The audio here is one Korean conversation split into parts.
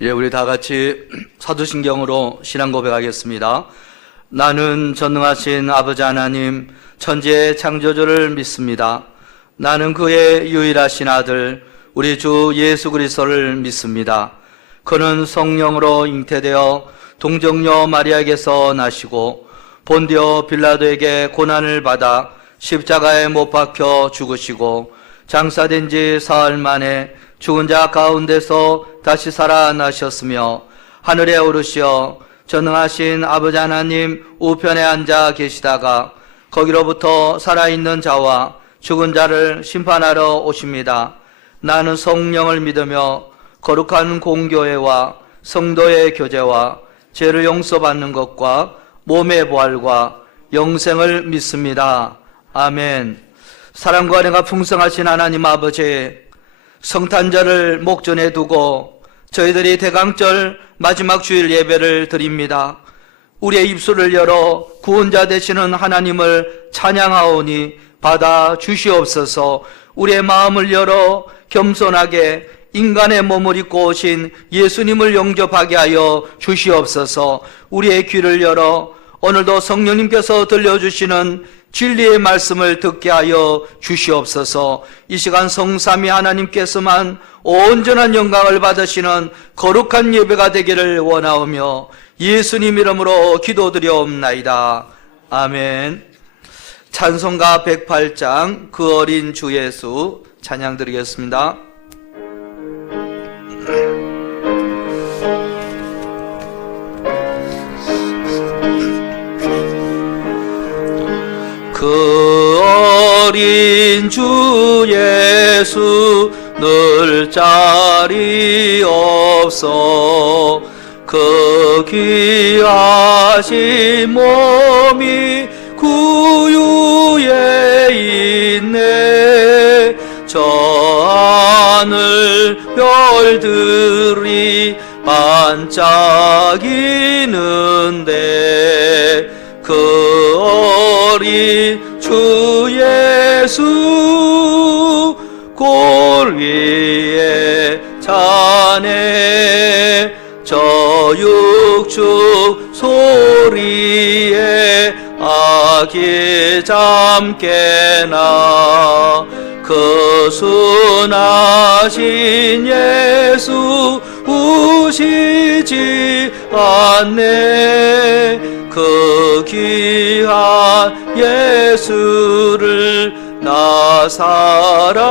우리 다 같이 사도신경으로 신앙 고백하겠습니다. 나는 전능하신 아버지 하나님, 천지의 창조주를 믿습니다. 나는 그의 유일하신 아들, 우리 주 예수 그리스도를 믿습니다. 그는 성령으로 잉태되어 동정녀 마리아에게서 나시고 본디오 빌라도에게 고난을 받아 십자가에 못 박혀 죽으시고 장사된 지 사흘 만에 죽은 자 가운데서 다시 살아나셨으며 하늘에 오르시어 전능하신 아버지 하나님 우편에 앉아 계시다가 거기로부터 살아있는 자와 죽은 자를 심판하러 오십니다. 나는 성령을 믿으며 거룩한 공교회와 성도의 교제와 죄를 용서받는 것과 몸의 부활과 영생을 믿습니다. 아멘. 사랑과 은혜가 풍성하신 하나님 아버지, 성탄절을 목전에 두고 저희들이 대강절 마지막 주일 예배를 드립니다. 우리의 입술을 열어 구원자 되시는 하나님을 찬양하오니 받아 주시옵소서. 우리의 마음을 열어 겸손하게 인간의 몸을 입고 오신 예수님을 영접하게 하여 주시옵소서. 우리의 귀를 열어 오늘도 성령님께서 들려주시는 진리의 말씀을 듣게 하여 주시옵소서. 이 시간 성삼위 하나님께서만 온전한 영광을 받으시는 거룩한 예배가 되기를 원하오며 예수님 이름으로 기도드리옵나이다. 아멘. 찬송가 108장 그 어린 주 예수 찬양 드리겠습니다. 그 어린 주 예수 늘 자리 없어 그 귀하신 몸이 구유에 있네. 저 하늘 별들이 반짝이는데 그 어린 주 예수 골 위에 자네 저 육축 소리에 아기 잠깨나 그 순하신 예수 우시지 않네. 그 귀한 예수를 나 사랑하니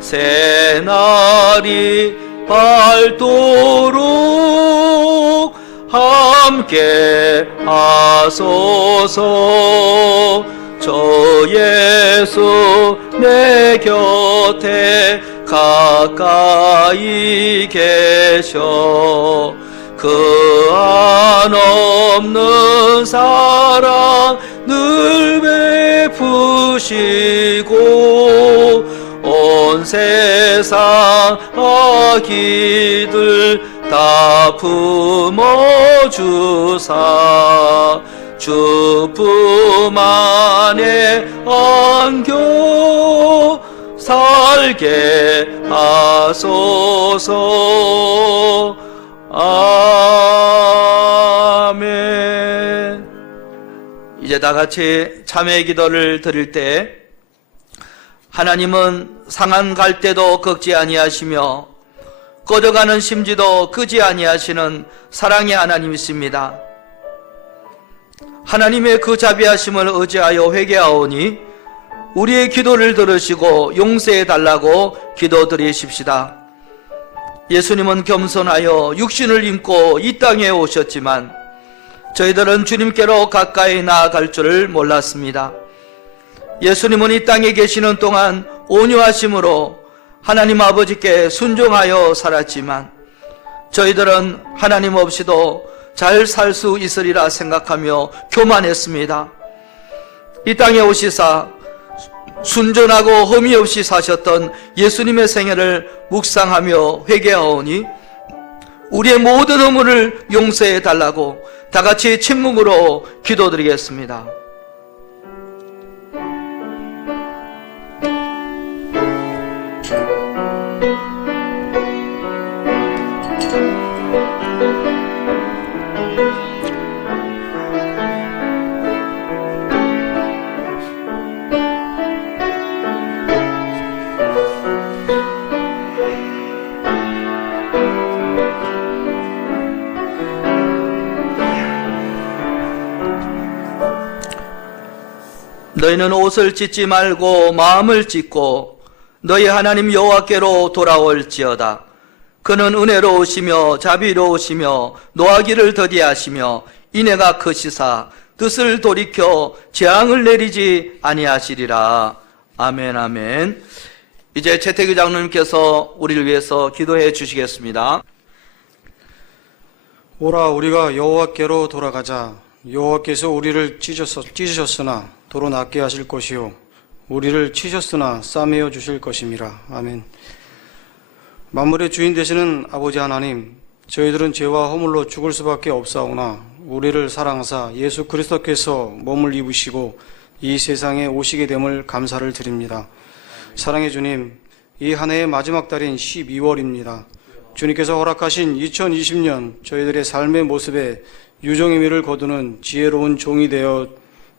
새날이 밝도록 함께 하소서. 저 예수 내 곁에 가까이 계셔 그 한없는 사랑 늘 베푸시고 온 세상 아기들 다 품어주사 주 품 안에 안겨 살게 하소서. 아멘. 이제 다 같이 참회 기도를 드릴 때 하나님은 상한 갈대도 꺾지 아니하시며 꺼져가는 심지도 끄지 아니하시는 사랑의 하나님이십니다. 하나님의 그 자비하심을 의지하여 회개하오니 우리의 기도를 들으시고 용서해 달라고 기도드리십시다. 예수님은 겸손하여 육신을 입고 이 땅에 오셨지만 저희들은 주님께로 가까이 나아갈 줄을 몰랐습니다. 예수님은 이 땅에 계시는 동안 온유하심으로 하나님 아버지께 순종하여 살았지만 저희들은 하나님 없이도 잘 살 수 있으리라 생각하며 교만했습니다. 이 땅에 오시사 순전하고 흠이 없이 사셨던 예수님의 생애를 묵상하며 회개하오니 우리의 모든 허물을 용서해 달라고 다 같이 침묵으로 기도드리겠습니다. 너희는 옷을 찢지 말고 마음을 찢고 너희 하나님 여호와께로 돌아올지어다. 그는 은혜로우시며 자비로우시며 노하기를 더디하시며 인애가 크시사 뜻을 돌이켜 재앙을 내리지 아니하시리라. 아멘, 아멘. 이제 최태규 장로님께서 우리를 위해서 기도해 주시겠습니다. 오라 우리가 여호와께로 돌아가자. 여호와께서 우리를 찢으셨으나 도로 낫게 하실 것이요 우리를 치셨으나 싸매어 주실 것임이라. 아멘. 만물의 주인 되시는 아버지 하나님, 저희들은 죄와 허물로 죽을 수밖에 없사오나 우리를 사랑하사 예수 그리스도께서 몸을 입으시고 이 세상에 오시게 됨을 감사를 드립니다. 사랑의 주님, 이 한 해의 마지막 달인 12월입니다. 주님께서 허락하신 2020년 저희들의 삶의 모습에 유종의 미를 거두는 지혜로운 종이 되어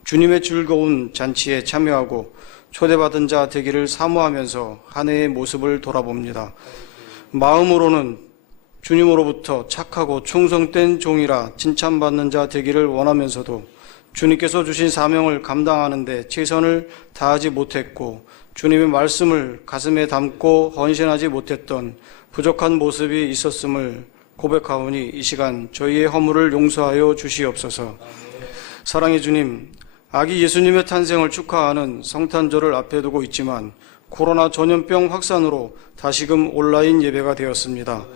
주님의 즐거운 잔치에 참여하고 초대받은 자 되기를 사모하면서 한 해의 모습을 돌아봅니다. 마음으로는 주님으로부터 착하고 충성된 종이라 칭찬받는 자 되기를 원하면서도 주님께서 주신 사명을 감당하는 데 최선을 다하지 못했고 주님의 말씀을 가슴에 담고 헌신하지 못했던 부족한 모습이 있었음을 고백하오니 이 시간 저희의 허물을 용서하여 주시옵소서. 사랑의 주님, 아기 예수님의 탄생을 축하하는 성탄절을 앞에 두고 있지만 코로나 전염병 확산으로 다시금 온라인 예배가 되었습니다.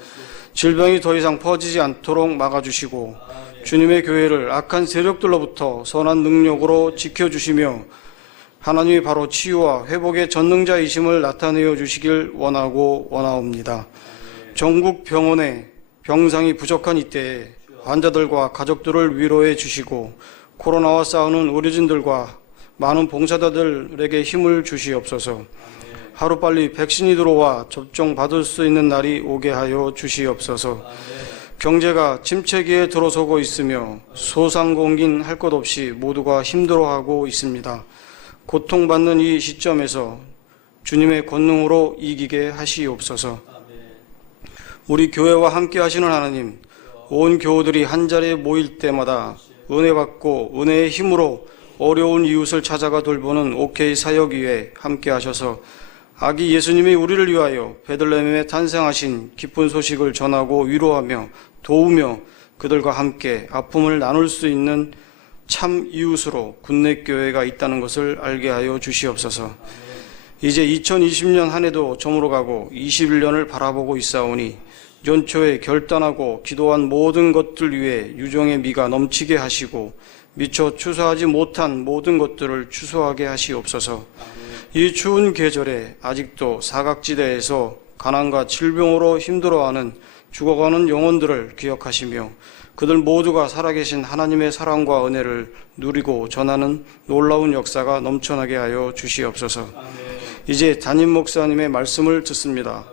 질병이 더 이상 퍼지지 않도록 막아주시고 주님의 교회를 악한 세력들로부터 선한 능력으로 지켜주시며 하나님이 바로 치유와 회복의 전능자이심을 나타내어 주시길 원하옵니다. 전국 병원에 병상이 부족한 이때에 환자들과 가족들을 위로해 주시고 코로나와 싸우는 의료진들과 많은 봉사자들에게 힘을 주시옵소서. 하루빨리 백신이 들어와 접종받을 수 있는 날이 오게 하여 주시옵소서. 경제가 침체기에 들어서고 있으며 소상공인 할 것 없이 모두가 힘들어하고 있습니다. 고통받는 이 시점에서 주님의 권능으로 이기게 하시옵소서. 우리 교회와 함께 하시는 하나님, 온 교우들이 한자리에 모일 때마다 은혜 받고 은혜의 힘으로 어려운 이웃을 찾아가 돌보는 OK 사역 위에 함께 하셔서 아기 예수님이 우리를 위하여 베들레헴에 탄생하신 기쁜 소식을 전하고 위로하며 도우며 그들과 함께 아픔을 나눌 수 있는 참 이웃으로 군내교회가 있다는 것을 알게 하여 주시옵소서. 이제 2020년 한 해도 저물어가고 21년을 바라보고 있사오니 연초에 결단하고 기도한 모든 것들 위해 유종의 미가 넘치게 하시고 미처 추수하지 못한 모든 것들을 추수하게 하시옵소서. 이 추운 계절에 아직도 사각지대에서 가난과 질병으로 힘들어하는 죽어가는 영혼들을 기억하시며 그들 모두가 살아계신 하나님의 사랑과 은혜를 누리고 전하는 놀라운 역사가 넘쳐나게 하여 주시옵소서. 이제 담임 목사님의 말씀을 듣습니다.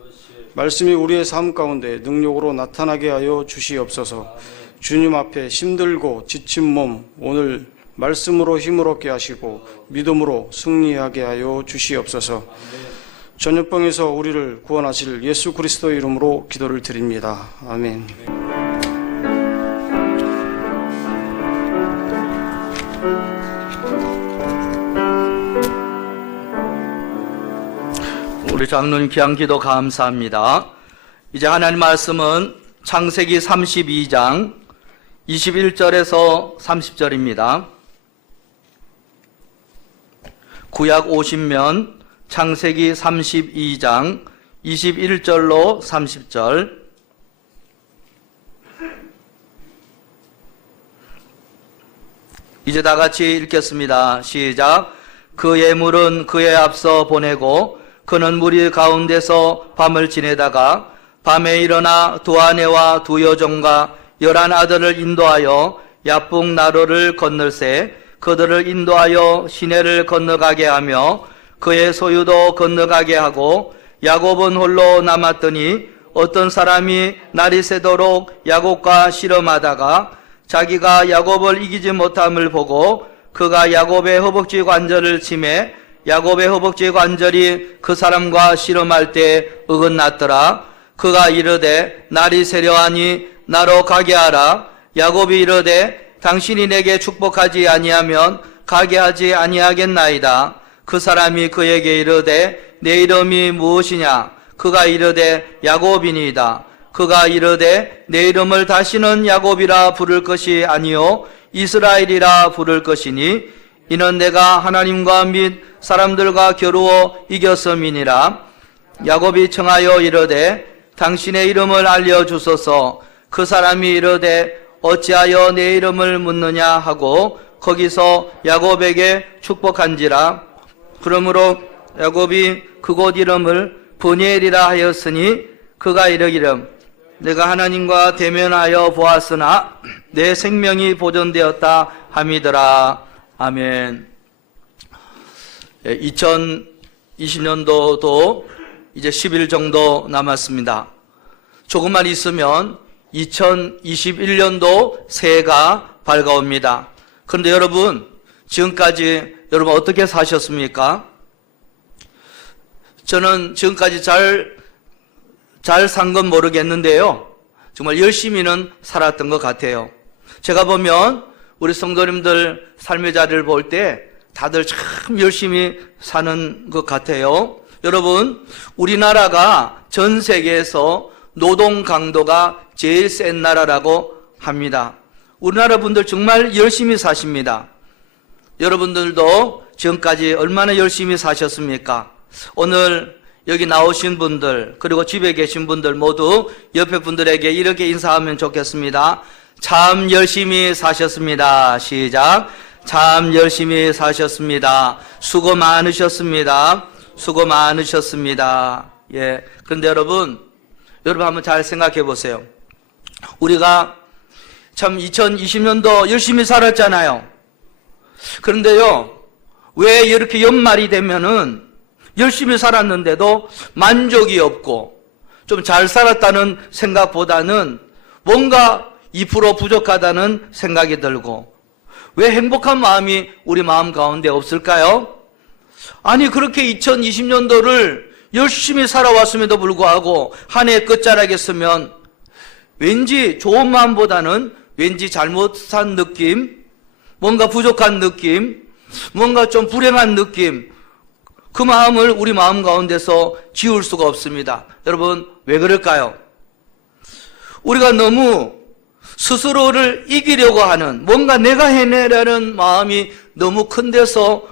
말씀이 우리의 삶 가운데 능력으로 나타나게 하여 주시옵소서. 주님 앞에 힘들고 지친 몸 오늘 말씀으로 힘을 얻게 하시고 믿음으로 승리하게 하여 주시옵소서. 전염병에서 우리를 구원하실 예수 그리스도의 이름으로 기도를 드립니다. 아멘. 우리 장로님 귀한 기도 감사합니다. 이제 하나님 말씀은 창세기 32장 21절에서 30절입니다. 구약 50면 창세기 32장 21절로 30절. 이제 다 같이 읽겠습니다. 시작. 그 예물은 그에 앞서 보내고 그는 무리 가운데서 밤을 지내다가 밤에 일어나 두 아내와 두 여종과 11 아들을 인도하여 야풍 나루를 건널세 그들을 인도하여 시내를 건너가게 하며 그의 소유도 건너가게 하고 야곱은 홀로 남았더니 어떤 사람이 날이 새도록 야곱과 씨름하다가 자기가 야곱을 이기지 못함을 보고 그가 야곱의 허벅지 관절을 치매 야곱의 허벅지 관절이 그 사람과 씨름할 때 어긋났더라. 그가 이르되 날이 새려하니 나로 가게 하라. 야곱이 이르되 당신이 내게 축복하지 아니하면 가게 하지 아니하겠나이다. 그 사람이 그에게 이르되 내 이름이 무엇이냐? 그가 이르되 야곱이니이다. 그가 이르되 내 이름을 다시는 야곱이라 부를 것이 아니요 이스라엘이라 부를 것이니 이는 내가 하나님과 및 사람들과 겨루어 이겼음이니라. 야곱이 청하여 이르되 당신의 이름을 알려주소서. 그 사람이 이르되 어찌하여 내 이름을 묻느냐 하고 거기서 야곱에게 축복한지라. 그러므로 야곱이 그곳 이름을 브니엘이라 하였으니 그가 이르기를 내가 하나님과 대면하여 보았으나 내 생명이 보존되었다 함이더라. 아멘. 2020년도도 이제 10일 정도 남았습니다. 조금만 있으면 2021년도 새해가 밝아옵니다. 그런데 여러분, 지금까지 여러분 어떻게 사셨습니까? 저는 지금까지 잘 산 건 모르겠는데요. 정말 열심히는 살았던 것 같아요. 제가 보면 우리 성도님들 삶의 자리를 볼 때 다들 참 열심히 사는 것 같아요. 여러분, 우리나라가 전 세계에서 노동 강도가 제일 센 나라라고 합니다. 우리나라 분들 정말 열심히 사십니다. 여러분들도 지금까지 얼마나 열심히 사셨습니까? 오늘 여기 나오신 분들 그리고 집에 계신 분들 모두 옆에 분들에게 이렇게 인사하면 좋겠습니다. 참 열심히 사셨습니다. 시작. 참 열심히 사셨습니다. 수고 많으셨습니다. 수고 많으셨습니다. 예. 그런데 여러분 한번 잘 생각해 보세요. 우리가 참 2020년도 열심히 살았잖아요. 그런데요, 왜 이렇게 연말이 되면은 열심히 살았는데도 만족이 없고 좀 잘 살았다는 생각보다는 뭔가 2% 부족하다는 생각이 들고 왜 행복한 마음이 우리 마음 가운데 없을까요? 아니 그렇게 2020년도를 열심히 살아왔음에도 불구하고 한 해 끝자락에 서면 왠지 좋은 마음보다는 왠지 잘못 산 느낌, 뭔가 부족한 느낌, 뭔가 좀 불행한 느낌, 그 마음을 우리 마음 가운데서 지울 수가 없습니다. 여러분 왜 그럴까요? 우리가 너무 스스로를 이기려고 하는 뭔가 내가 해내려는 마음이 너무 큰 데서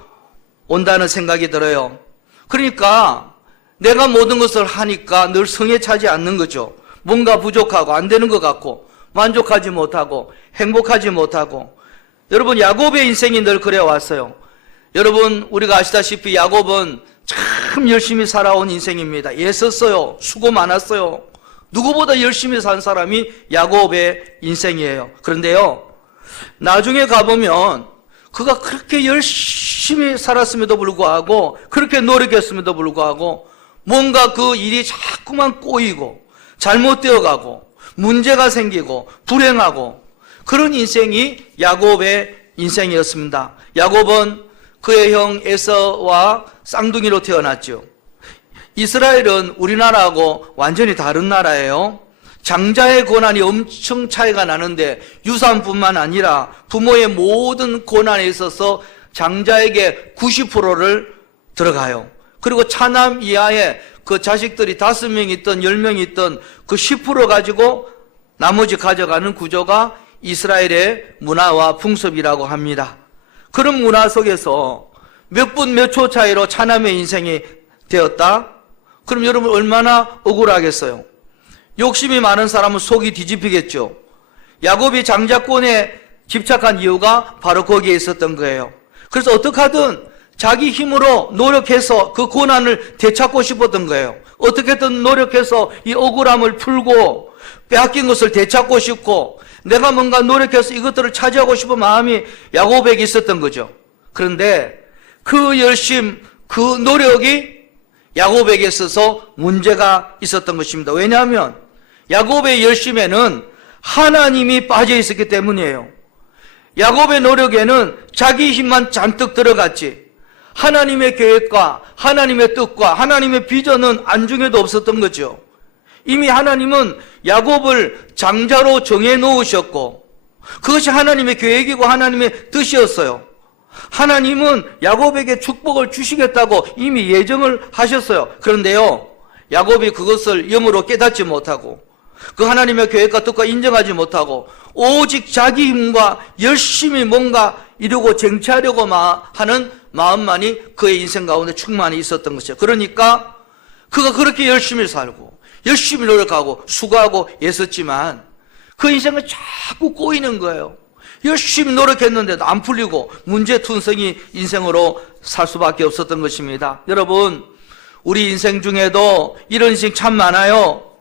온다는 생각이 들어요. 그러니까 내가 모든 것을 하니까 늘 성에 차지 않는 거죠. 뭔가 부족하고 안 되는 것 같고 만족하지 못하고 행복하지 못하고. 여러분 야곱의 인생이 늘 그래왔어요. 여러분 우리가 아시다시피 야곱은 참 열심히 살아온 인생입니다. 애썼어요. 수고 많았어요. 누구보다 열심히 산 사람이 야곱의 인생이에요. 그런데요 나중에 가보면 그가 그렇게 열심히 살았음에도 불구하고 그렇게 노력했음에도 불구하고 뭔가 그 일이 자꾸만 꼬이고 잘못되어 가고 문제가 생기고 불행하고 그런 인생이 야곱의 인생이었습니다. 야곱은 그의 형 에서와 쌍둥이로 태어났죠. 이스라엘은 우리나라하고 완전히 다른 나라예요. 장자의 고난이 엄청 차이가 나는데 유산뿐만 아니라 부모의 모든 고난에 있어서 장자에게 90%를 들어가요. 그리고 차남 이하의 그 자식들이 5명이 있던 10명이 있던 그 10% 가지고 나머지 가져가는 구조가 이스라엘의 문화와 풍습이라고 합니다. 그런 문화 속에서 몇 분 몇 초 차이로 차남의 인생이 되었다? 그럼 여러분 얼마나 억울하겠어요? 욕심이 많은 사람은 속이 뒤집히겠죠. 야곱이 장자권에 집착한 이유가 바로 거기에 있었던 거예요. 그래서 어떻게 하든 자기 힘으로 노력해서 그 고난을 되찾고 싶었던 거예요. 어떻게든 노력해서 이 억울함을 풀고 빼앗긴 것을 되찾고 싶고 내가 뭔가 노력해서 이것들을 차지하고 싶은 마음이 야곱에게 있었던 거죠. 그런데 그 열심, 그 노력이 야곱에게 있어서 문제가 있었던 것입니다. 왜냐하면 야곱의 열심에는 하나님이 빠져 있었기 때문이에요. 야곱의 노력에는 자기 힘만 잔뜩 들어갔지 하나님의 계획과 하나님의 뜻과 하나님의 비전은 안중에도 없었던 거죠. 이미 하나님은 야곱을 장자로 정해 놓으셨고 그것이 하나님의 계획이고 하나님의 뜻이었어요. 하나님은 야곱에게 축복을 주시겠다고 이미 예정을 하셨어요. 그런데요, 야곱이 그것을 영으로 깨닫지 못하고 그 하나님의 계획과 뜻과 인정하지 못하고 오직 자기 힘과 열심히 뭔가 이루고 쟁취하려고 하는 마음만이 그의 인생 가운데 충만히 있었던 것이죠. 그러니까 그가 그렇게 열심히 살고 열심히 노력하고 수고하고 애썼지만 그 인생은 자꾸 꼬이는 거예요. 열심히 노력했는데도 안 풀리고 문제투성이 인생으로 살 수밖에 없었던 것입니다. 여러분, 우리 인생 중에도 이런 인생 참 많아요.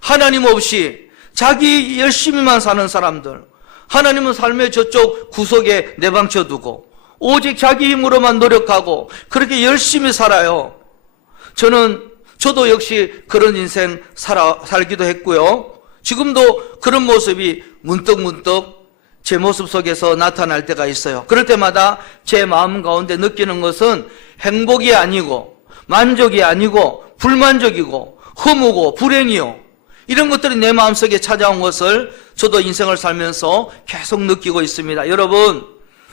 하나님 없이 자기 열심히만 사는 사람들, 하나님은 삶의 저쪽 구석에 내방쳐두고 오직 자기 힘으로만 노력하고 그렇게 열심히 살아요. 저도 역시 그런 인생 살기도 했고요. 지금도 그런 모습이 문득문득 제 모습 속에서 나타날 때가 있어요. 그럴 때마다 제 마음 가운데 느끼는 것은 행복이 아니고 만족이 아니고 불만족이고 허무고 불행이요, 이런 것들이 내 마음속에 찾아온 것을 저도 인생을 살면서 계속 느끼고 있습니다. 여러분,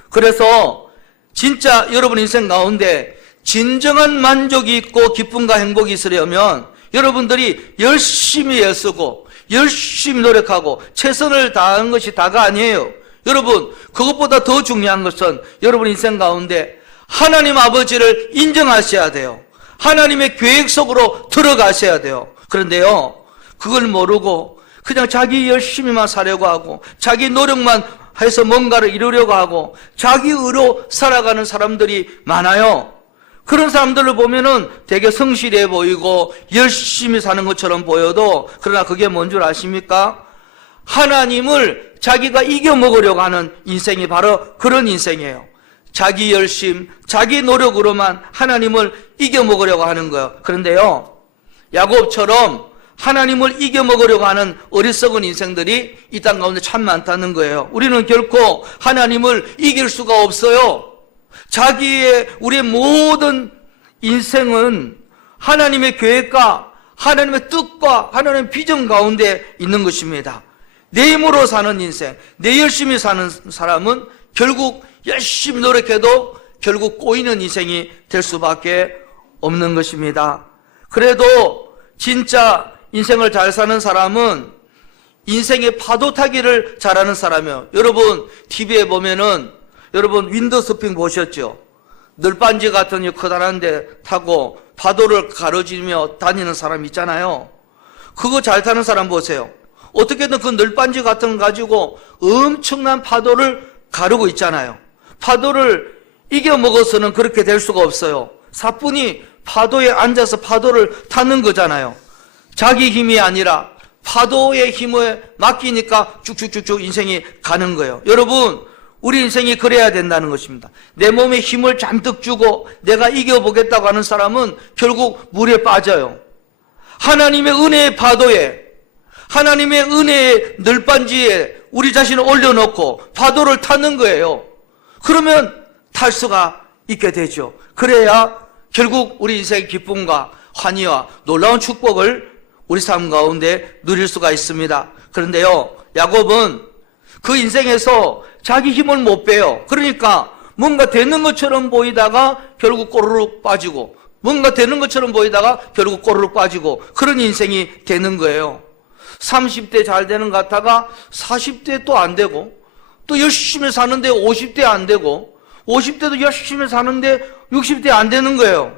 그래서 진짜 여러분 인생 가운데 진정한 만족이 있고 기쁨과 행복이 있으려면 여러분들이 열심히 애쓰고 열심히 노력하고 최선을 다하는 것이 다가 아니에요. 여러분, 그것보다 더 중요한 것은 여러분 인생 가운데 하나님 아버지를 인정하셔야 돼요. 하나님의 계획 속으로 들어가셔야 돼요. 그런데요, 그걸 모르고 그냥 자기 열심히만 살려고 하고 자기 노력만 해서 뭔가를 이루려고 하고 자기 의로 살아가는 사람들이 많아요. 그런 사람들을 보면은 되게 성실해 보이고 열심히 사는 것처럼 보여도, 그러나 그게 뭔 줄 아십니까? 하나님을 자기가 이겨먹으려고 하는 인생이 바로 그런 인생이에요. 자기 열심, 자기 노력으로만 하나님을 이겨먹으려고 하는 거예요. 그런데요, 야곱처럼 하나님을 이겨먹으려고 하는 어리석은 인생들이 이 땅 가운데 참 많다는 거예요. 우리는 결코 하나님을 이길 수가 없어요. 우리의 모든 인생은 하나님의 계획과 하나님의 뜻과 하나님의 비전 가운데 있는 것입니다. 내 힘으로 사는 인생, 내 열심히 사는 사람은 결국 열심히 노력해도 결국 꼬이는 인생이 될 수밖에 없는 것입니다. 그래도 진짜 인생을 잘 사는 사람은 인생의 파도 타기를 잘하는 사람이에요. 여러분, TV에 보면은 여러분 윈도서핑 보셨죠? 널빤지 같은 이 커다란 데 타고 파도를 가로지르며 다니는 사람 있잖아요. 그거 잘 타는 사람 보세요. 어떻게든 그 널빤지 같은 거 가지고 엄청난 파도를 가르고 있잖아요. 파도를 이겨먹어서는 그렇게 될 수가 없어요. 사뿐히 파도에 앉아서 파도를 타는 거잖아요. 자기 힘이 아니라 파도의 힘에 맡기니까 쭉쭉쭉쭉 인생이 가는 거예요. 여러분, 우리 인생이 그래야 된다는 것입니다. 내 몸에 힘을 잔뜩 주고 내가 이겨보겠다고 하는 사람은 결국 물에 빠져요. 하나님의 은혜의 파도에, 하나님의 은혜의 널빤지에 우리 자신을 올려놓고 파도를 타는 거예요. 그러면 탈 수가 있게 되죠. 그래야 결국 우리 인생의 기쁨과 환희와 놀라운 축복을 우리 삶 가운데 누릴 수가 있습니다. 그런데요, 야곱은 그 인생에서 자기 힘을 못 빼요. 그러니까 뭔가 되는 것처럼 보이다가 결국 꼬르륵 빠지고, 뭔가 되는 것처럼 보이다가 결국 꼬르륵 빠지고, 그런 인생이 되는 거예요. 30대 잘 되는 것 같다가 40대 또 안 되고, 또 열심히 사는데 50대 안 되고, 50대도 열심히 사는데 60대 안 되는 거예요.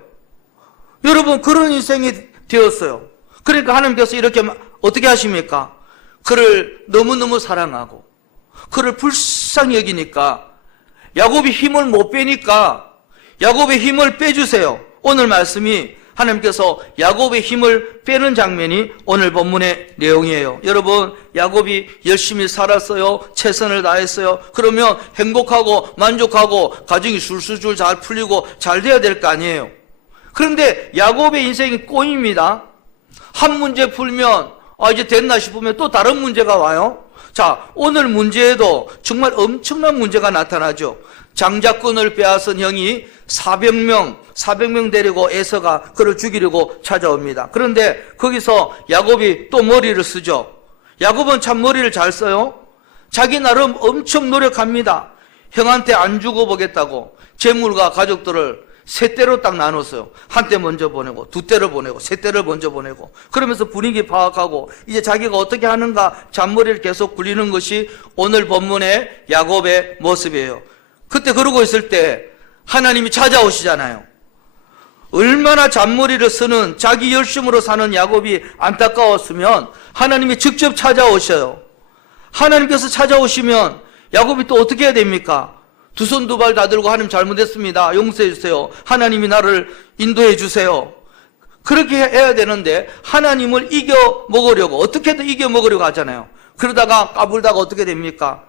여러분, 그런 인생이 되었어요. 그러니까 하나님께서 이렇게 어떻게 하십니까? 그를 너무너무 사랑하고 그를 불쌍히 여기니까 야곱이 힘을 못 빼니까 야곱의 힘을 빼주세요. 오늘 말씀이 하나님께서 야곱의 힘을 빼는 장면이 오늘 본문의 내용이에요. 여러분, 야곱이 열심히 살았어요. 최선을 다했어요. 그러면 행복하고 만족하고 가정이 술술술 잘 풀리고 잘 돼야 될 거 아니에요. 그런데 야곱의 인생이 꼬입니다. 한 문제 풀면 이제 됐나 싶으면 또 다른 문제가 와요. 자, 오늘 문제에도 정말 엄청난 문제가 나타나죠. 장자권을 빼앗은 형이 400명 데리고 에서가 그를 죽이려고 찾아옵니다. 그런데 거기서 야곱이 또 머리를 쓰죠. 야곱은 참 머리를 잘 써요. 자기 나름 엄청 노력합니다. 형한테 안 죽어보겠다고, 재물과 가족들을 세 대로 딱 나눴어요. 한 대 먼저 보내고, 두 대를 보내고, 세 대를 먼저 보내고, 그러면서 분위기 파악하고 이제 자기가 어떻게 하는가 잔머리를 계속 굴리는 것이 오늘 본문의 야곱의 모습이에요. 그때 그러고 있을 때 하나님이 찾아오시잖아요. 얼마나 잔머리를 쓰는 자기 열심으로 사는 야곱이 안타까웠으면 하나님이 직접 찾아오셔요. 하나님께서 찾아오시면 야곱이 또 어떻게 해야 됩니까? 두 손 두 발 다 들고 하나님 잘못했습니다. 용서해 주세요. 하나님이 나를 인도해 주세요. 그렇게 해야 되는데 하나님을 이겨 먹으려고 어떻게든 이겨 먹으려고 하잖아요. 그러다가 까불다가 어떻게 됩니까?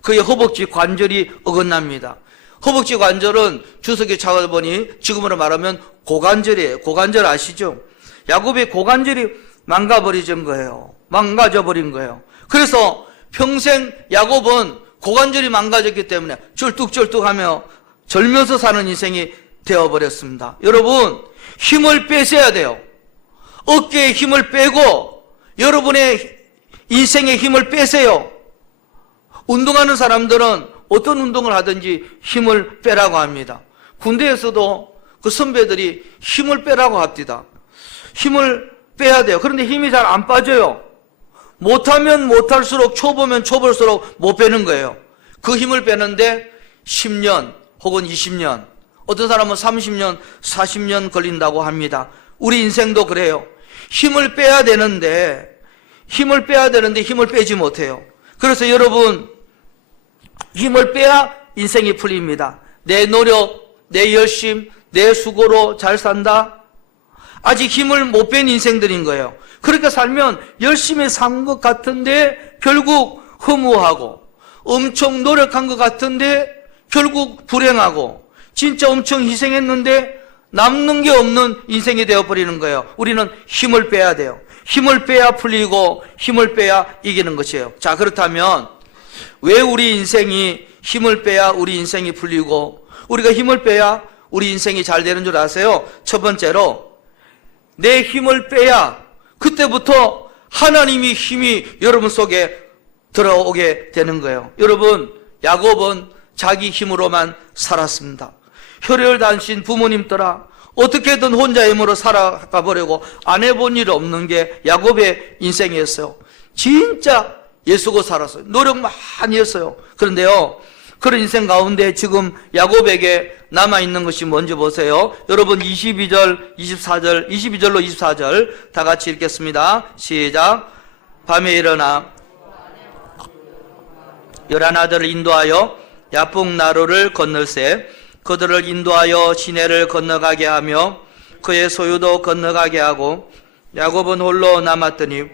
그의 허벅지 관절이 어긋납니다. 허벅지 관절은 주석이 찾아보니 지금으로 말하면 고관절이에요. 고관절 아시죠? 야곱의 고관절이 망가져버린 거예요. 그래서 평생 야곱은 고관절이 망가졌기 때문에 쩔뚝쩔뚝하며 절면서 사는 인생이 되어버렸습니다. 여러분, 힘을 빼셔야 돼요. 어깨에 힘을 빼고 여러분의 인생의 힘을 빼세요. 운동하는 사람들은 어떤 운동을 하든지 힘을 빼라고 합니다. 군대에서도 그 선배들이 힘을 빼라고 합니다. 힘을 빼야 돼요. 그런데 힘이 잘 안 빠져요. 못하면 못할수록 초보면 초볼수록 못 빼는 거예요. 그 힘을 빼는데 10년 혹은 20년, 어떤 사람은 30년, 40년 걸린다고 합니다. 우리 인생도 그래요. 힘을 빼야 되는데 힘을 빼지 못해요. 그래서 여러분, 힘을 빼야 인생이 풀립니다. 내 노력, 내 열심, 내 수고로 잘 산다? 아직 힘을 못 뺀 인생들인 거예요. 그렇게 살면 열심히 산 것 같은데 결국 허무하고, 엄청 노력한 것 같은데 결국 불행하고, 진짜 엄청 희생했는데 남는 게 없는 인생이 되어버리는 거예요. 우리는 힘을 빼야 돼요. 힘을 빼야 풀리고 힘을 빼야 이기는 것이에요. 자, 그렇다면 왜 우리 인생이 힘을 빼야 우리 인생이 풀리고 우리가 힘을 빼야 우리 인생이 잘 되는 줄 아세요? 첫 번째로, 내 힘을 빼야 그때부터 하나님의 힘이 여러분 속에 들어오게 되는 거예요. 여러분, 야곱은 자기 힘으로만 살았습니다. 혈혈 단신 부모님 떠나 어떻게든 혼자 힘으로 살아가 보려고 안 해본 일 없는 게 야곱의 인생이었어요. 진짜 예수고 살았어요. 노력 많이 했어요. 그런데요, 그런 인생 가운데 지금 야곱에게 남아있는 것이 뭔지 보세요. 여러분 22절로 24절 다 같이 읽겠습니다. 시작. 밤에 일어나 열한 아들을 인도하여 야복 나루를 건널세 그들을 인도하여 시내를 건너가게 하며 그의 소유도 건너가게 하고 야곱은 홀로 남았더니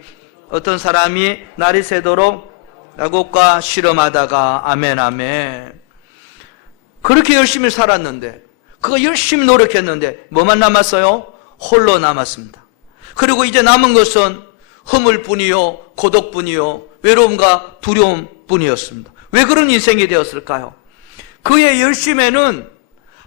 어떤 사람이 날이 새도록 야곱과 씨름하다가 아멘 아멘. 그렇게 열심히 살았는데, 그거 열심히 노력했는데 뭐만 남았어요? 홀로 남았습니다. 그리고 이제 남은 것은 허물뿐이요, 고독뿐이요, 외로움과 두려움뿐이었습니다. 왜 그런 인생이 되었을까요? 그의 열심에는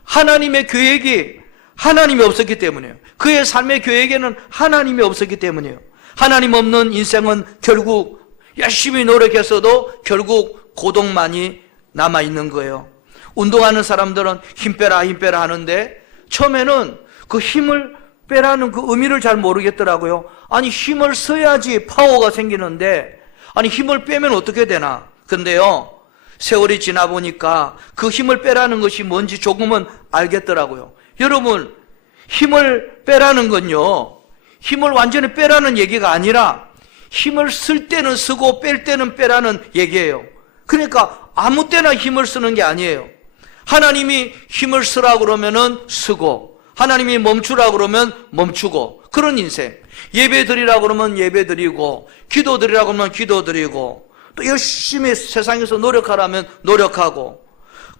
하나님의 계획이 하나님이 없었기 때문이에요. 그의 삶의 계획에는 하나님이 없었기 때문이에요. 하나님 없는 인생은 결국 열심히 노력했어도 결국 고독만이 남아있는 거예요. 운동하는 사람들은 힘 빼라 하는데 처음에는 그 힘을 빼라는 그 의미를 잘 모르겠더라고요. 아니, 힘을 써야지 파워가 생기는데, 아니, 힘을 빼면 어떻게 되나? 근데요, 세월이 지나 보니까 그 힘을 빼라는 것이 뭔지 조금은 알겠더라고요. 여러분, 힘을 빼라는 건요, 힘을 완전히 빼라는 얘기가 아니라 힘을 쓸 때는 쓰고 뺄 때는 빼라는 얘기예요. 그러니까 아무 때나 힘을 쓰는 게 아니에요. 하나님이 힘을 쓰라고 그러면은 쓰고, 하나님이 멈추라고 그러면 멈추고, 그런 인생. 예배 드리라고 그러면 예배 드리고, 기도 드리라고 그러면 기도 드리고, 또 열심히 세상에서 노력하라면 노력하고,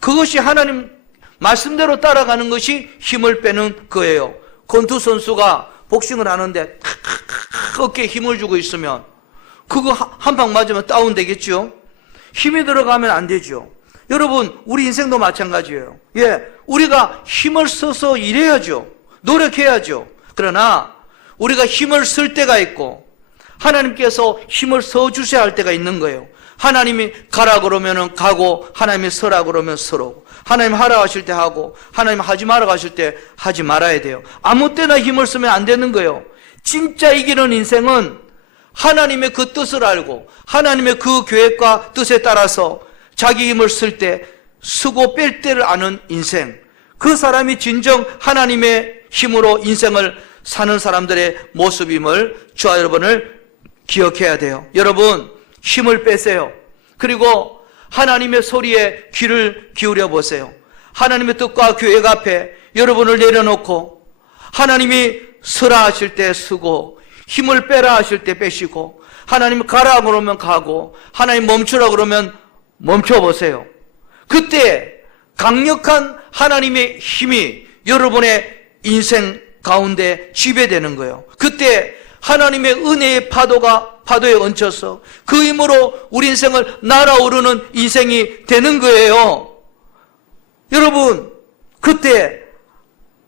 그것이 하나님 말씀대로 따라가는 것이 힘을 빼는 거예요. 권투 선수가 복싱을 하는데 어깨에 힘을 주고 있으면 그거 한 방 맞으면 다운되겠죠? 힘이 들어가면 안 되죠. 여러분, 우리 인생도 마찬가지예요. 우리가 힘을 써서 일해야죠. 노력해야죠. 그러나 우리가 힘을 쓸 때가 있고 하나님께서 힘을 써주셔야 할 때가 있는 거예요. 하나님이 가라 그러면은 가고, 하나님이 서라 그러면 서고, 하나님 하라 하실 때 하고, 하나님 하지 마라 하실 때 하지 말아야 돼요. 아무 때나 힘을 쓰면 안 되는 거예요. 진짜 이기는 인생은 하나님의 그 뜻을 알고, 하나님의 그 계획과 뜻에 따라서 자기 힘을 쓸 때 쓰고 뺄 때를 아는 인생, 그 사람이 진정 하나님의 힘으로 인생을 사는 사람들의 모습임을 저와 여러분을 기억해야 돼요. 여러분, 힘을 빼세요. 그리고 하나님의 소리에 귀를 기울여 보세요. 하나님의 뜻과 계획 앞에 여러분을 내려놓고, 하나님이 서라 하실 때 쓰고, 힘을 빼라 하실 때 빼시고, 하나님 가라 그러면 가고, 하나님 멈추라 그러면 멈춰보세요. 그때 강력한 하나님의 힘이 여러분의 인생 가운데 지배되는 거예요. 그때 하나님의 은혜의 파도에 얹혀서 그 힘으로 우리 인생을 날아오르는 인생이 되는 거예요. 여러분, 그때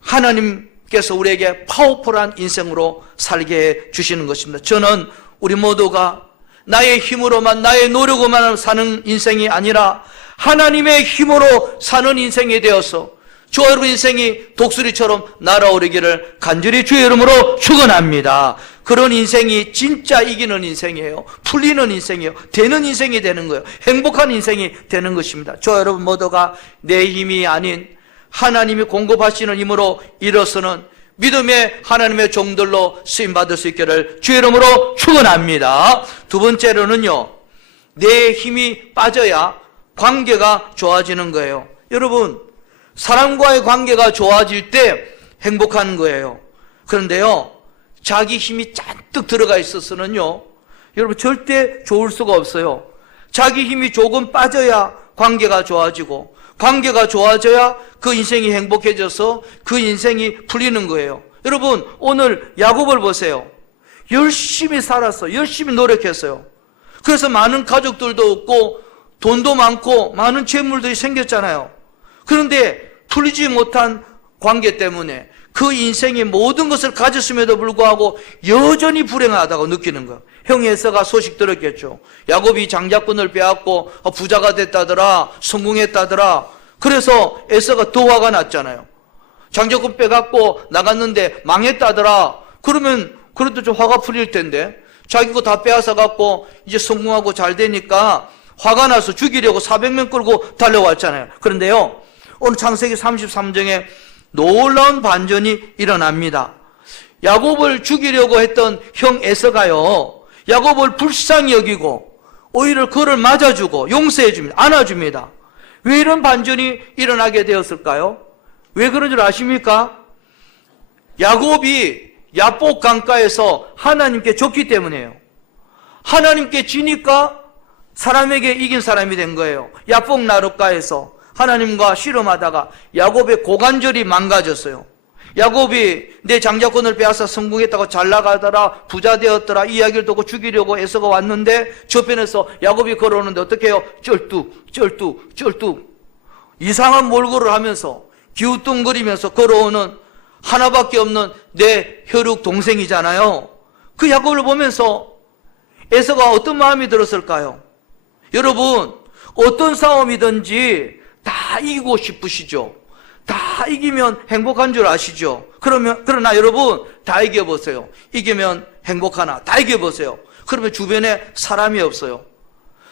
하나님께서 우리에게 파워풀한 인생으로 살게 해 주시는 것입니다. 저는 우리 모두가 나의 힘으로만, 나의 노력으로만 사는 인생이 아니라 하나님의 힘으로 사는 인생이 되어서 저와 여러분 인생이 독수리처럼 날아오르기를 간절히 주의 이름으로 축원합니다. 그런 인생이 진짜 이기는 인생이에요. 풀리는 인생이에요. 되는 인생이 되는 거예요. 행복한 인생이 되는 것입니다. 저와 여러분 모두가 내 힘이 아닌 하나님이 공급하시는 힘으로 일어서는 믿음의 하나님의 종들로 쓰임받을 수 있기를 주의 이름으로 축원합니다. 두 번째로는요, 내 힘이 빠져야 관계가 좋아지는 거예요. 여러분, 사람과의 관계가 좋아질 때 행복한 거예요. 그런데요, 자기 힘이 잔뜩 들어가 있어서는요, 여러분 절대 좋을 수가 없어요. 자기 힘이 조금 빠져야 관계가 좋아지고, 관계가 좋아져야 그 인생이 행복해져서 그 인생이 풀리는 거예요. 여러분, 오늘 야곱을 보세요. 열심히 살았어요. 열심히 노력했어요. 그래서 많은 가족들도 없고 돈도 많고 많은 재물들이 생겼잖아요. 그런데 풀리지 못한 관계 때문에 그 인생의 모든 것을 가졌음에도 불구하고 여전히 불행하다고 느끼는 거예요. 형 에서가 소식 들었겠죠. 야곱이 장자권을 빼앗고 부자가 됐다더라, 성공했다더라. 그래서 에서가 더 화가 났잖아요. 장자권 빼갖고 나갔는데 망했다더라. 그러면 그래도 좀 화가 풀릴 텐데, 자기 거 다 빼앗아 갖고 이제 성공하고 잘 되니까 화가 나서 죽이려고 400명 끌고 달려왔잖아요. 그런데요, 오늘 창세기 33장에 놀라운 반전이 일어납니다. 야곱을 죽이려고 했던 형 에서가요, 야곱을 불쌍히 여기고 오히려 그를 맞아주고 용서해줍니다. 안아줍니다. 왜 이런 반전이 일어나게 되었을까요? 왜 그런 줄 아십니까? 야곱이 야복 강가에서 하나님께 졌기 때문이에요. 하나님께 지니까 사람에게 이긴 사람이 된 거예요. 야복 나룻가에서 하나님과 씨름하다가 야곱의 고관절이 망가졌어요. 야곱이 내 장자권을 빼앗아 성공했다고 잘 나가더라, 부자 되었더라, 이 이야기를 듣고 죽이려고 에서가 왔는데 저편에서 야곱이 걸어오는데 어떻게 해요? 쩔뚝 이상한 몰골을 하면서 기우뚱거리면서 걸어오는 하나밖에 없는 내 혈육 동생이잖아요. 그 야곱을 보면서 에서가 어떤 마음이 들었을까요? 여러분, 어떤 싸움이든지 다 이기고 싶으시죠? 다 이기면 행복한 줄 아시죠? 그러나 여러분, 다 이겨보세요. 이기면 행복하나? 다 이겨보세요. 그러면 주변에 사람이 없어요.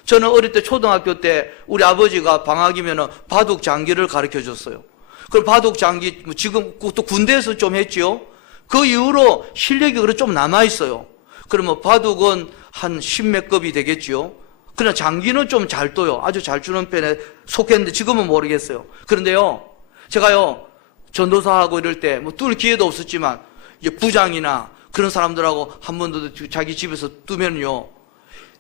저는 어릴 때 초등학교 때 우리 아버지가 방학이면 바둑 장기를 가르쳐 줬어요. 그 바둑 장기, 지금 또 군대에서 좀 했지요? 그 이후로 실력이 그래 좀 남아있어요. 그러면 바둑은 한 10몇 급이 되겠지요? 그러나 장기는 좀 잘 떠요. 아주 잘 주는 편에 속했는데 지금은 모르겠어요. 그런데요, 제가요, 전도사하고 이럴 때 뭐 뚫을 기회도 없었지만 부장이나 그런 사람들하고 한 번도 자기 집에서 뜨면요,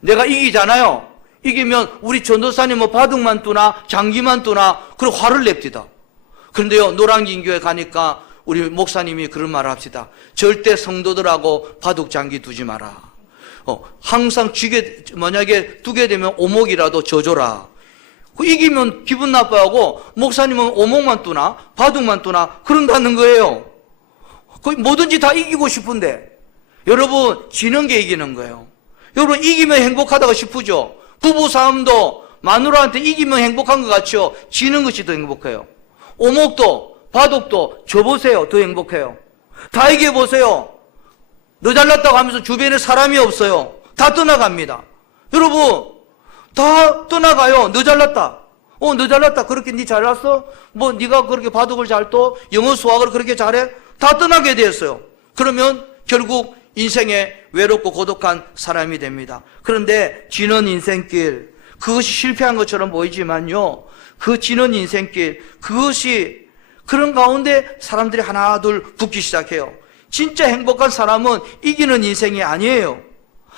내가 이기잖아요. 이기면 우리 전도사님 뭐 바둑만 뜨나 장기만 뜨나 그리고 화를 냅디다. 그런데요, 노량진교회 가니까 우리 목사님이 그런 말을 합시다. 절대 성도들하고 바둑 장기 두지 마라. 항상 만약에 두게 되면 오목이라도 져줘라. 이기면 기분 나빠하고 목사님은 오목만 뜨나 바둑만 뜨나 그런다는 거예요. 뭐든지 다 이기고 싶은데, 여러분, 지는 게 이기는 거예요. 여러분, 이기면 행복하다고 싶으죠? 부부싸움도 마누라한테 이기면 행복한 것 같죠? 지는 것이 더 행복해요. 오목도 바둑도 져보세요. 더 행복해요. 다 이겨보세요. 너 잘났다고 하면서 주변에 사람이 없어요. 다 떠나갑니다. 여러분, 다 떠나가요. 너 잘났다. 너 잘났다. 그렇게 니 잘났어? 뭐 네가 그렇게 바둑을 잘 떠? 영어 수학을 그렇게 잘해? 다 떠나게 되었어요. 그러면 결국 인생에 외롭고 고독한 사람이 됩니다. 그런데 지는 인생길, 그것이 실패한 것처럼 보이지만요, 그 지는 인생길, 그것이 그런 가운데 사람들이 하나 둘 붙기 시작해요. 진짜 행복한 사람은 이기는 인생이 아니에요.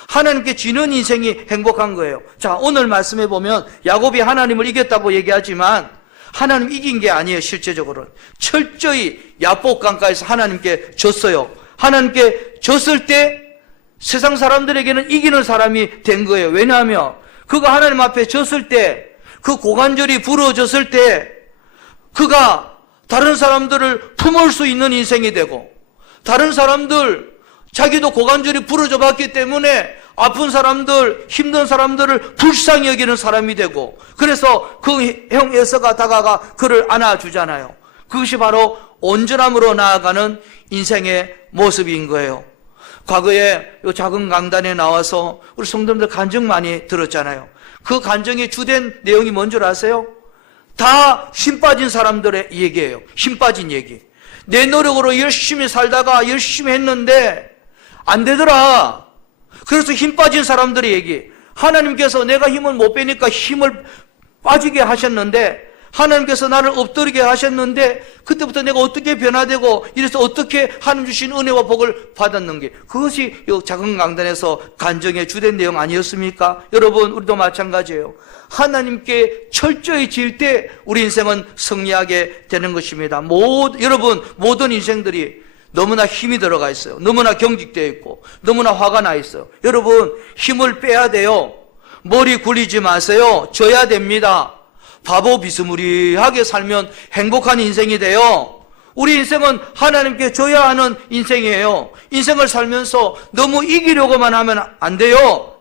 하나님께 지는 인생이 행복한 거예요. 자, 오늘 말씀해 보면 야곱이 하나님을 이겼다고 얘기하지만 하나님 이긴 게 아니에요. 실제적으로는 철저히 야복 강가에서 하나님께 졌어요. 하나님께 졌을 때 세상 사람들에게는 이기는 사람이 된 거예요. 왜냐하면 그가 하나님 앞에 졌을 때, 그 고관절이 부러졌을 때 그가 다른 사람들을 품을 수 있는 인생이 되고, 다른 사람들, 자기도 고관절이 부러져 봤기 때문에 아픈 사람들, 힘든 사람들을 불쌍히 여기는 사람이 되고, 그래서 그 형 에서가 다가가 그를 안아주잖아요. 그것이 바로 온전함으로 나아가는 인생의 모습인 거예요. 과거에 이 작은 강단에 나와서 우리 성도님들 간증 많이 들었잖아요. 그 간증의 주된 내용이 뭔 줄 아세요? 다 힘 빠진 사람들의 얘기예요. 힘 빠진 얘기. 내 노력으로 열심히 살다가 열심히 했는데 안 되더라. 그래서 힘 빠진 사람들의 얘기. 하나님께서 내가 힘을 못 빼니까 힘을 빠지게 하셨는데, 하나님께서 나를 엎드리게 하셨는데 그때부터 내가 어떻게 변화되고 이래서 어떻게 하나님 주신 은혜와 복을 받았는지, 그것이 이 작은 강단에서 간증의 주된 내용 아니었습니까? 여러분, 우리도 마찬가지예요. 하나님께 철저히 질 때 우리 인생은 승리하게 되는 것입니다. 여러분, 모든 인생들이 너무나 힘이 들어가 있어요. 너무나 경직되어 있고 너무나 화가 나 있어요. 여러분, 힘을 빼야 돼요. 머리 굴리지 마세요. 져야 됩니다. 바보 비스무리하게 살면 행복한 인생이 돼요. 우리 인생은 하나님께 져야 하는 인생이에요. 인생을 살면서 너무 이기려고만 하면 안 돼요.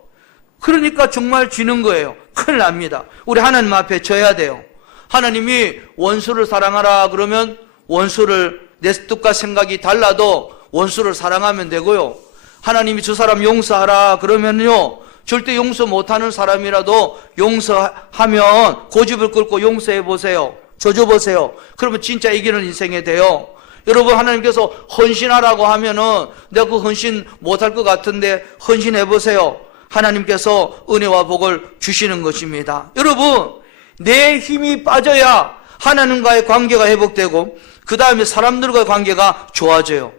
그러니까 정말 지는 거예요. 큰일 납니다. 우리 하나님 앞에 져야 돼요. 하나님이 원수를 사랑하라 그러면 원수를, 내 뜻과 생각이 달라도 원수를 사랑하면 되고요. 하나님이 저 사람 용서하라 그러면요, 절대 용서 못하는 사람이라도 용서하면 고집을 끌고 용서해 보세요. 져줘 보세요. 그러면 진짜 이기는 인생이 돼요. 여러분, 하나님께서 헌신하라고 하면은 내가 그 헌신 못할 것 같은데 헌신해 보세요. 하나님께서 은혜와 복을 주시는 것입니다. 여러분, 내 힘이 빠져야 하나님과의 관계가 회복되고 그 다음에 사람들과의 관계가 좋아져요.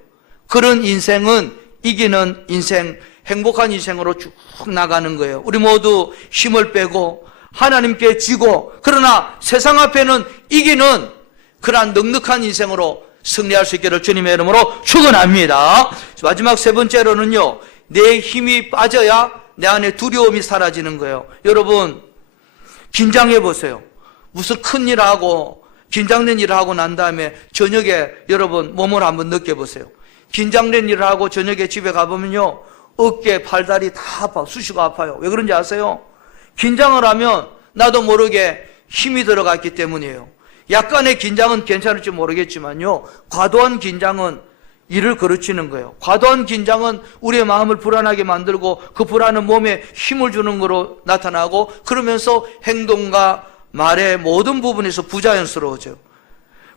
그런 인생은 이기는 인생, 행복한 인생으로 쭉 나가는 거예요. 우리 모두 힘을 빼고 하나님께 지고, 그러나 세상 앞에는 이기는 그러한 넉넉한 인생으로 승리할 수 있기를 주님의 이름으로 축원합니다. 마지막 세 번째로는요, 내 힘이 빠져야 내 안에 두려움이 사라지는 거예요. 여러분, 긴장해 보세요. 무슨 큰 일을 하고 긴장된 일을 하고 난 다음에 저녁에 여러분 몸을 한번 느껴보세요. 긴장된 일을 하고 저녁에 집에 가보면요, 어깨, 팔다리 다 아파, 수시가 아파요. 왜 그런지 아세요? 긴장을 하면 나도 모르게 힘이 들어갔기 때문이에요. 약간의 긴장은 괜찮을지 모르겠지만요, 과도한 긴장은 일을 거르치는 거예요. 과도한 긴장은 우리의 마음을 불안하게 만들고 그 불안은 몸에 힘을 주는 거로 나타나고, 그러면서 행동과 말의 모든 부분에서 부자연스러워져요.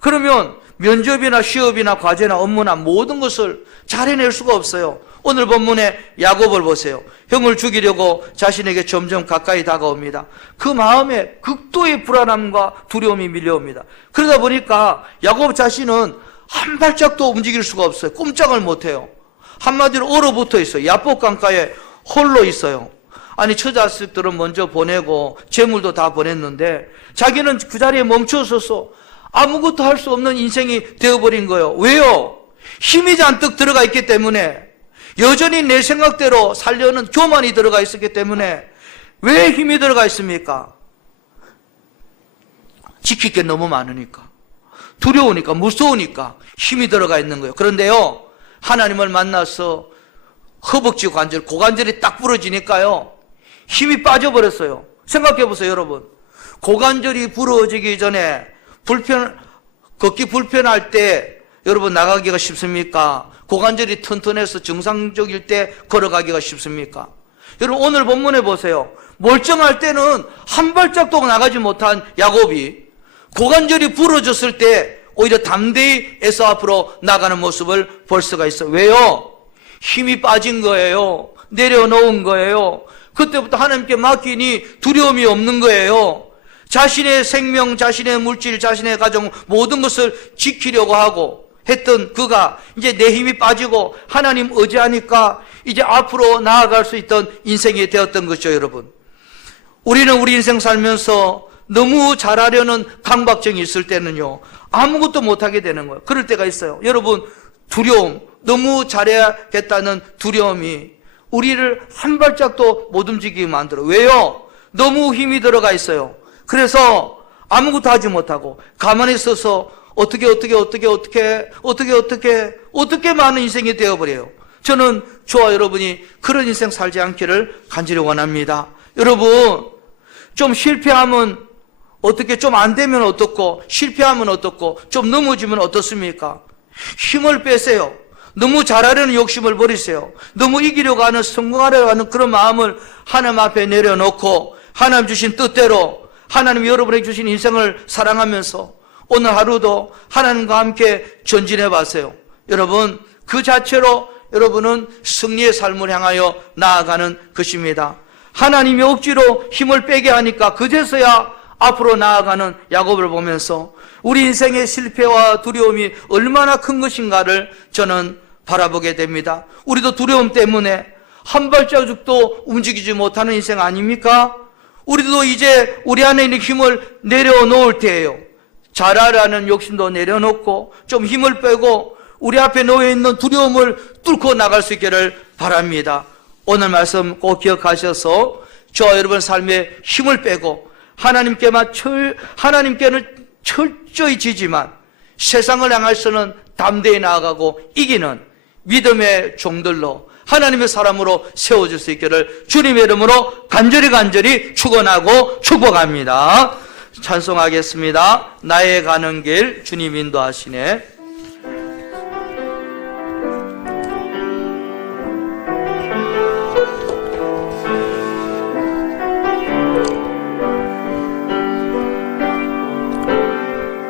그러면 면접이나 시업이나 과제나 업무나 모든 것을 잘 해낼 수가 없어요. 오늘 본문의 야곱을 보세요. 형을 죽이려고 자신에게 점점 가까이 다가옵니다. 그 마음에 극도의 불안함과 두려움이 밀려옵니다. 그러다 보니까 야곱 자신은 한 발짝도 움직일 수가 없어요. 꼼짝을 못해요. 한마디로 얼어붙어 있어요. 야복 강가에 홀로 있어요. 아니, 처자식들은 먼저 보내고 재물도 다 보냈는데 자기는 그 자리에 멈춰서서 아무것도 할 수 없는 인생이 되어버린 거예요. 왜요? 힘이 잔뜩 들어가 있기 때문에, 여전히 내 생각대로 살려는 교만이 들어가 있었기 때문에. 왜 힘이 들어가 있습니까? 지킬 게 너무 많으니까, 두려우니까, 무서우니까 힘이 들어가 있는 거예요. 그런데요, 하나님을 만나서 허벅지 관절, 고관절이 딱 부러지니까요, 힘이 빠져버렸어요. 생각해 보세요, 여러분. 고관절이 부러지기 전에 걷기 불편할 때 여러분 나가기가 쉽습니까? 고관절이 튼튼해서 정상적일 때 걸어가기가 쉽습니까? 여러분 오늘 본문에 보세요. 멀쩡할 때는 한 발짝도 나가지 못한 야곱이 고관절이 부러졌을 때 오히려 담대히 에서 앞으로 나가는 모습을 볼 수가 있어요. 왜요? 힘이 빠진 거예요. 내려놓은 거예요. 그때부터 하나님께 맡기니 두려움이 없는 거예요. 자신의 생명, 자신의 물질, 자신의 가정 모든 것을 지키려고 하고 했던 그가 이제 내 힘이 빠지고 하나님 의지하니까 이제 앞으로 나아갈 수 있던 인생이 되었던 것이죠, 여러분. 우리는 우리 인생 살면서 너무 잘하려는 강박증이 있을 때는요, 아무것도 못하게 되는 거예요. 그럴 때가 있어요. 여러분, 두려움, 너무 잘해야겠다는 두려움이 우리를 한 발짝도 못 움직이게 만들어요. 왜요? 너무 힘이 들어가 있어요. 그래서 아무것도 하지 못하고 가만히 있어서 어떻게 많은 인생이 되어버려요. 저는 저와 여러분이 그런 인생 살지 않기를 간절히 원합니다. 여러분, 좀 실패하면 어떻게, 좀 안 되면 어떻고, 실패하면 어떻고, 좀 넘어지면 어떻습니까? 힘을 빼세요. 너무 잘하려는 욕심을 버리세요. 너무 이기려고 하는, 성공하려고 하는 그런 마음을 하나님 앞에 내려놓고 하나님 주신 뜻대로 하나님 여러분에게 주신 인생을 사랑하면서 오늘 하루도 하나님과 함께 전진해 봤어요. 여러분, 그 자체로 여러분은 승리의 삶을 향하여 나아가는 것입니다. 하나님이 억지로 힘을 빼게 하니까 그제서야 앞으로 나아가는 야곱을 보면서 우리 인생의 실패와 두려움이 얼마나 큰 것인가를 저는 바라보게 됩니다. 우리도 두려움 때문에 한 발자국도 움직이지 못하는 인생 아닙니까? 우리도 이제 우리 안에 있는 힘을 내려놓을 때예요. 잘하라는 욕심도 내려놓고 좀 힘을 빼고 우리 앞에 놓여있는 두려움을 뚫고 나갈 수 있기를 바랍니다. 오늘 말씀 꼭 기억하셔서 저와 여러분 삶에 힘을 빼고 하나님께는 철저히 지지만 세상을 향해서는 담대히 나아가고 이기는 믿음의 종들로 하나님의 사람으로 세워질 수 있기를 주님의 이름으로 간절히 축원하고 축복합니다. 찬송하겠습니다. 나의 가는 길 주님 인도하시네.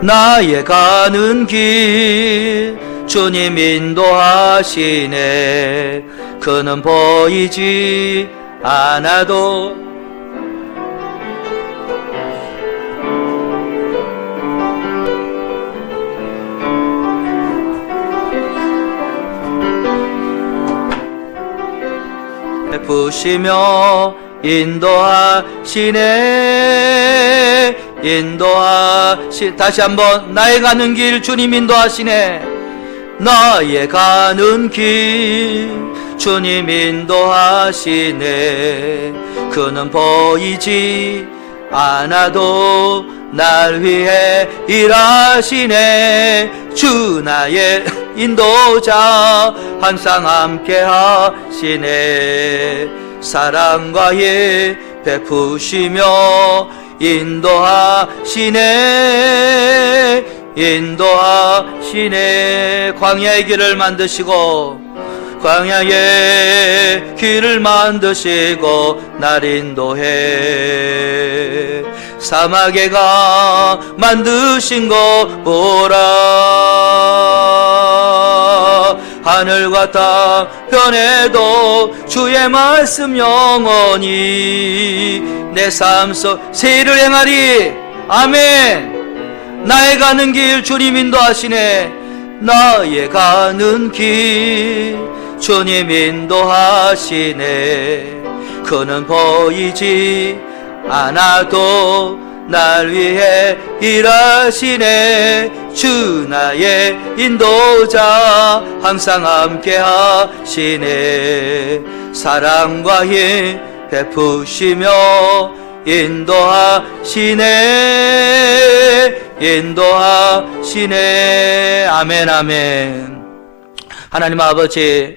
나의 가는 길 주님 인도하시네. 그는 보이지 않아도 베푸시며 인도하시네. 다시 한번 나의 가는 길 주님 인도하시네. 나의 가는 길 주님 인도하시네. 그는 보이지 않아도 날 위해 일하시네. 주 나의 인도자 항상 함께 하시네. 사랑과 예 베푸시며 인도하시네. 광야의 길을 만드시고 날 인도해. 사막에 가 만드신 것 보라. 하늘과 땅 변해도 주의 말씀 영원히 내 삶 속 세일을 행하리. 아멘. 나의 가는 길 주님 인도하시네. 나의 가는 길 주님 인도하시네. 그는 보이지 않아도 날 위해 일하시네. 주 나의 인도자 항상 함께 하시네. 사랑과 힘 베푸시며 인도하시네. 아멘 아멘. 하나님 아버지,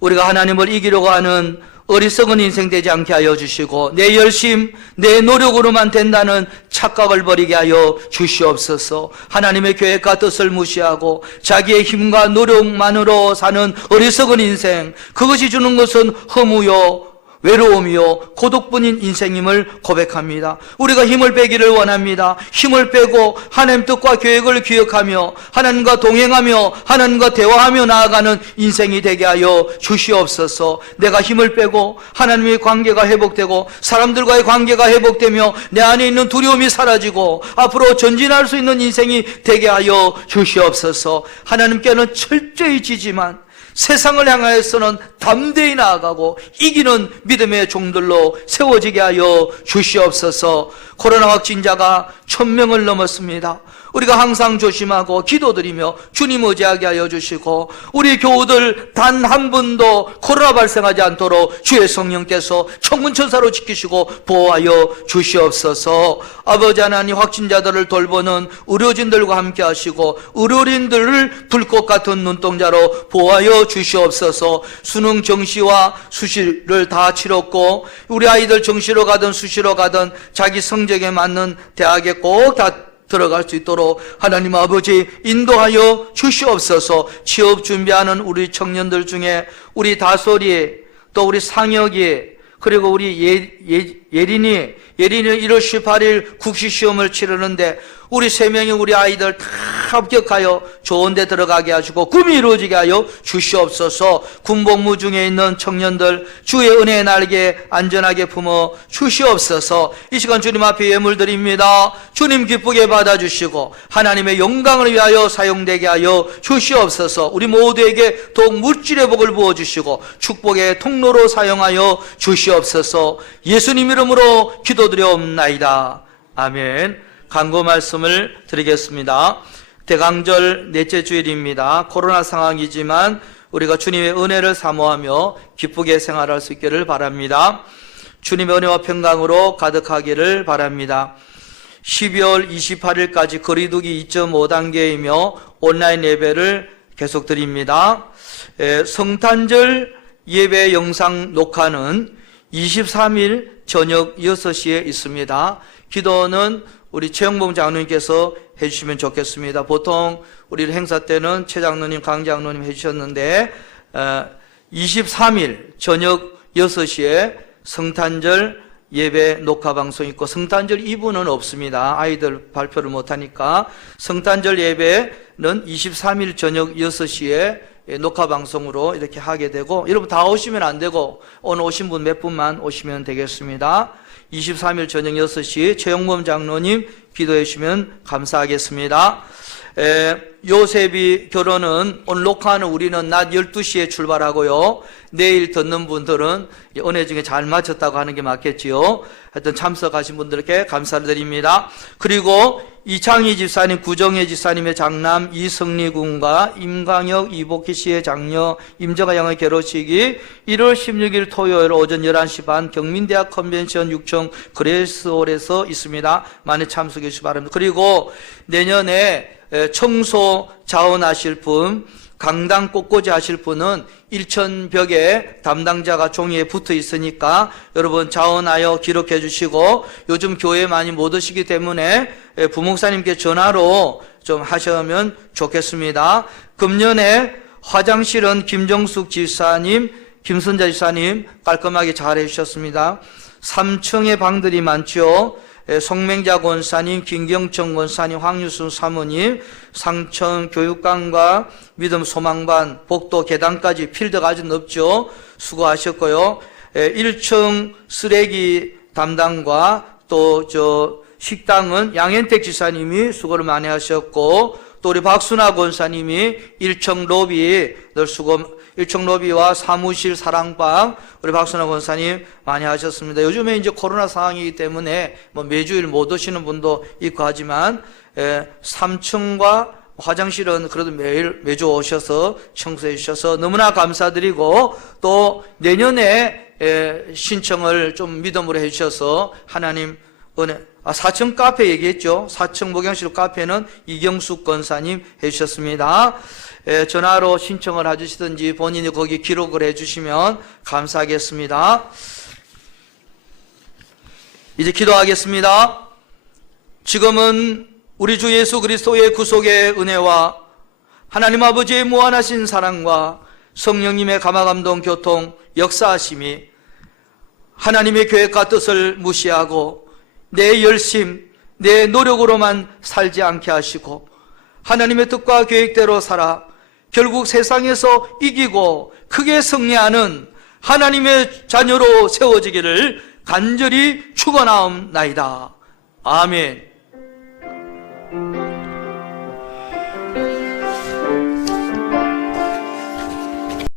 우리가 하나님을 이기려고 하는 어리석은 인생 되지 않게 하여 주시고 내 열심, 내 노력으로만 된다는 착각을 버리게 하여 주시옵소서. 하나님의 계획과 뜻을 무시하고 자기의 힘과 노력만으로 사는 어리석은 인생, 그것이 주는 것은 허무요 외로움이요 고독뿐인 인생임을 고백합니다. 우리가 힘을 빼기를 원합니다. 힘을 빼고 하나님 뜻과 계획을 기억하며 하나님과 동행하며 하나님과 대화하며 나아가는 인생이 되게 하여 주시옵소서. 내가 힘을 빼고 하나님의 관계가 회복되고 사람들과의 관계가 회복되며 내 안에 있는 두려움이 사라지고 앞으로 전진할 수 있는 인생이 되게 하여 주시옵소서. 하나님께는 철저히 지지만 세상을 향하여서는 담대히 나아가고 이기는 믿음의 종들로 세워지게 하여 주시옵소서. 코로나 확진자가 1000명을 넘었습니다. 우리가 항상 조심하고 기도드리며 주님 의지하게 하여 주시고 우리 교우들 단 한 분도 코로나 발생하지 않도록 주의 성령께서 천군천사로 지키시고 보호하여 주시옵소서. 아버지 하나님, 확진자들을 돌보는 의료진들과 함께 하시고 의료인들을 불꽃 같은 눈동자로 보호하여 주시옵소서. 수능 정시와 수시를 다 치렀고 우리 아이들 정시로 가든 수시로 가든 자기 성적에 맞는 대학에 꼭 다 들어갈 수 있도록 하나님 아버지 인도하여 주시옵소서. 취업 준비하는 우리 청년들 중에 우리 다솔이, 또 우리 상혁이, 그리고 우리 예린이 1월 18일 국시시험을 치르는데 우리 3명의 우리 아이들 다 합격하여 좋은 데 들어가게 하시고 꿈이 이루어지게 하여 주시옵소서. 군복무 중에 있는 청년들 주의 은혜의 날개에 안전하게 품어 주시옵소서. 이 시간 주님 앞에 예물 드립니다. 주님 기쁘게 받아주시고 하나님의 영광을 위하여 사용되게 하여 주시옵소서. 우리 모두에게 더욱 물질의 복을 부어주시고 축복의 통로로 사용하여 주시옵소서. 예수님 이름으로 기도드려옵나이다. 아멘. 간구 말씀을 드리겠습니다. 대강절 넷째 주일입니다. 코로나 상황이지만 우리가 주님의 은혜를 사모하며 기쁘게 생활할 수 있기를 바랍니다. 주님의 은혜와 평강으로 가득하기를 바랍니다. 12월 28일까지 거리두기 2.5단계이며 온라인 예배를 계속 드립니다. 성탄절 예배 영상 녹화는 23일 저녁 6시에 있습니다. 기도는 우리 최영봉 장로님께서 해주시면 좋겠습니다. 보통 우리 행사 때는 최 장로님, 강 장로님 해주셨는데 23일 저녁 6시에 성탄절 예배 녹화 방송이 있고 성탄절 2부는 없습니다. 아이들 발표를 못하니까 성탄절 예배는 23일 저녁 6시에 녹화 방송으로 이렇게 하게 되고, 여러분 다 오시면 안 되고 오늘 오신 분 몇 분만 오시면 되겠습니다. 23일 저녁 6시 최영범 장로님 기도해 주시면 감사하겠습니다. 요셉이 결혼은 오늘 녹화하는 우리는 낮 12시에 출발하고요. 내일 듣는 분들은 은혜 중에 잘 마쳤다고 하는 게 맞겠지요. 하여튼 참석하신 분들께 감사를 드립니다. 그리고 이창희 집사님, 구정혜 집사님의 장남 이성리 군과 임광혁, 이복희 씨의 장녀 임정아 양의 결혼식이 1월 16일 토요일 오전 11시 반 경민대학 컨벤션 6층 그레이스홀에서 있습니다. 많이 참석해 주시기 바랍니다. 그리고 내년에 청소 자원하실 분, 강당 꽃꽂이 하실 분은 1,000벽에 담당자가 종이에 붙어 있으니까 여러분 자원하여 기록해 주시고, 요즘 교회에 많이 못 오시기 때문에 부목사님께 전화로 좀 하시면 좋겠습니다. 금년에 화장실은 김정숙 집사님, 김선자 집사님 깔끔하게 잘 해주셨습니다. 3층에 방들이 많죠. 송맹자 권사님, 김경청 권사님, 황유순 사모님, 상천 교육관과 믿음 소망반, 복도 계단까지 필드가 아주 넓죠. 수고하셨고요. 1층 쓰레기 담당과 또 식당은 양현택 지사님이 수고를 많이 하셨고, 또 우리 박순아 권사님이 1층 로비 늘 수고, 1층 로비와 사무실 사랑방 우리 박순아 권사님 많이 하셨습니다. 요즘에 이제 코로나 상황이기 때문에 뭐 매주일 못 오시는 분도 있고 하지만 3층과 화장실은 그래도 매주 오셔서 청소해 주셔서 너무나 감사드리고, 또 내년에 신청을 좀 믿음으로 해 주셔서 하나님 은혜, 4층 카페 얘기했죠. 4층 목양실 카페는 이경숙 권사님 해주셨습니다. 전화로 신청을 해주시든지 본인이 거기 기록을 해주시면 감사하겠습니다. 이제 기도하겠습니다. 지금은 우리 주 예수 그리스도의 구속의 은혜와 하나님 아버지의 무한하신 사랑과 성령님의 감화감동 교통 역사하심이 하나님의 계획과 뜻을 무시하고 내 열심, 내 노력으로만 살지 않게 하시고 하나님의 뜻과 계획대로 살아 결국 세상에서 이기고 크게 승리하는 하나님의 자녀로 세워지기를 간절히 축원하옵나이다. 아멘.